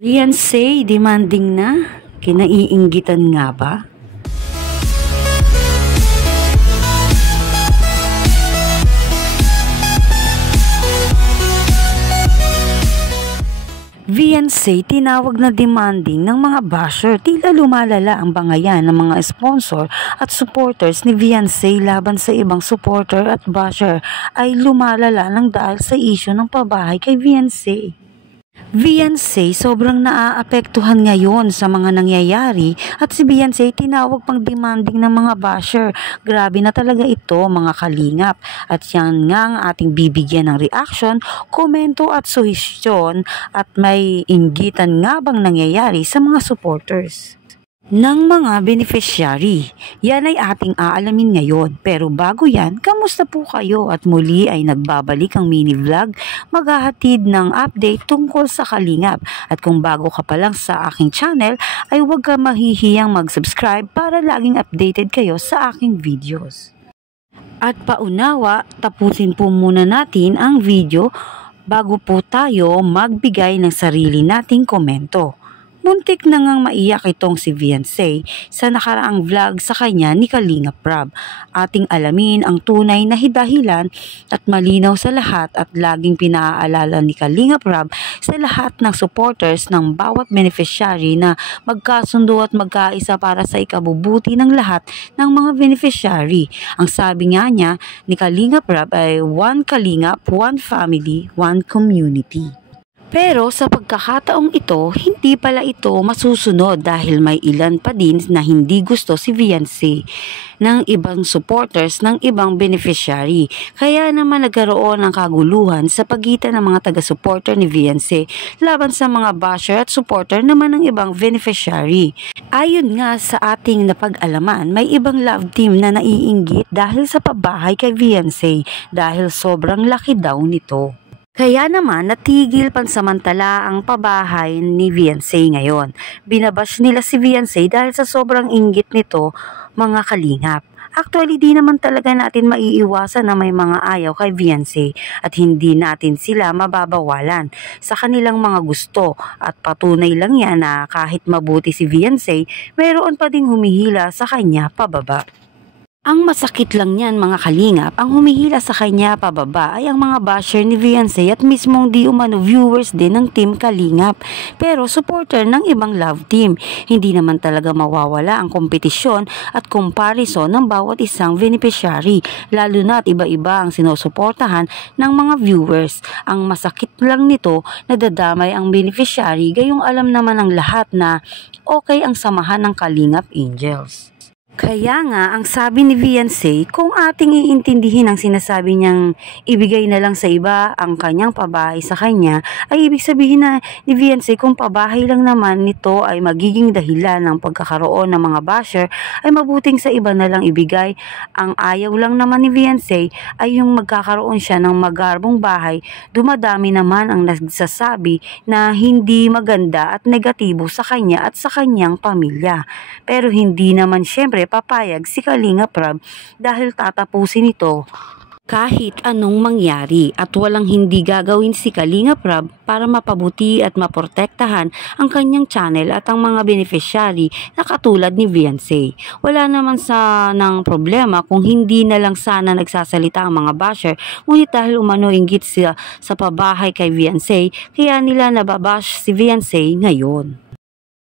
Beyonce demanding na? Kinaiinggitan nga ba? Beyonce tinawag na demanding ng mga basher. Tila lumalala ang bangayan ng mga sponsor at supporters ni Beyonce laban sa ibang supporter at basher ay lumalala ng dahil sa isyu ng pabahay kay Beyonce. Beyonce sobrang naaapektuhan ngayon sa mga nangyayari at si Beyonce tinawag pang demanding ng mga basher. Grabe na talaga ito mga kalingap at yan nga ang ating bibigyan ng reaction, komento at suhestyon at may inggitan nga bang nangyayari sa mga supporters ng mga beneficiary. Yan ay ating aalamin ngayon. Pero bago yan, kamusta po kayo? At muli ay nagbabalik ang mini vlog, maghahatid ng update tungkol sa kalingap. At kung bago ka pa lang sa aking channel, ay huwag ka mahihiyang mag-subscribe para laging updated kayo sa aking videos. At paunawa, tapusin po muna natin ang video bago po tayo magbigay ng sarili nating komento. Muntik na ngang maiyak itong si Beyonce sa nakaraang vlog sa kanya ni Kalingap Rab. Ating alamin ang tunay na dahilan at malinaw sa lahat at laging pinaalala ni Kalingap Rab sa lahat ng supporters ng bawat beneficiary na magkasundo at magkaisa para sa ikabubuti ng lahat ng mga beneficiary. Ang sabi nga niya ni Kalingap Rab ay one Kalingap, one family, one community. Pero sa pagkakataong ito, hindi pala ito masusunod dahil may ilan pa din na hindi gusto si Beyonce ng ibang supporters ng ibang beneficiary. Kaya naman nagkaroon ng kaguluhan sa pagitan ng mga taga-supporter ni Beyonce laban sa mga basher at supporter naman ng ibang beneficiary. Ayon nga sa ating napag-alaman, may ibang love team na naiinggit dahil sa pabahay kay Beyonce dahil sobrang laki daw nito. Kaya naman natigil pansamantala ang pabahay ni Beyonce ngayon. Binabash nila si Beyonce dahil sa sobrang inggit nito mga kalingap. Actually di naman talaga natin maiiwasan na may mga ayaw kay Beyonce at hindi natin sila mababawalan sa kanilang mga gusto at patunay lang yan na kahit mabuti si Beyonce, mayroon pa ding humihila sa kanya pababa. Ang masakit lang niyan mga kalingap, ang humihila sa kanya pababa ay ang mga basher ni Beyonce at mismong di umano viewers din ng Team Kalingap. Pero supporter ng ibang love team, hindi naman talaga mawawala ang kompetisyon at comparison ng bawat isang beneficiary, lalo na at iba-iba ang sinusuportahan ng mga viewers. Ang masakit lang nito, nadadamay ang beneficiary gayong alam naman ng lahat na okay ang samahan ng Kalingap Angels. Kaya nga, ang sabi ni Beyonce, kung ating iintindihin ang sinasabi niyang ibigay na lang sa iba ang kanyang pabahay sa kanya, ay ibig sabihin na ni Beyonce kung pabahay lang naman nito ay magiging dahilan ng pagkakaroon ng mga basher, ay mabuting sa iba na lang ibigay. Ang ayaw lang naman ni Beyonce ay yung magkakaroon siya ng magarbong bahay. Dumadami naman ang nagsasabi na hindi maganda at negatibo sa kanya at sa kanyang pamilya. Pero hindi naman syempre papayag si Kalingap Rab dahil tatapusin ito kahit anong mangyari at walang hindi gagawin si Kalingap Rab para mapabuti at maprotektahan ang kanyang channel at ang mga beneficiary na katulad ni Beyonce. Wala naman ng problema kung hindi na lang sana nagsasalita ang mga basher, ngunit dahil umano inggit sa pabahay kay Beyonce, kaya nila nababash si Beyonce ngayon.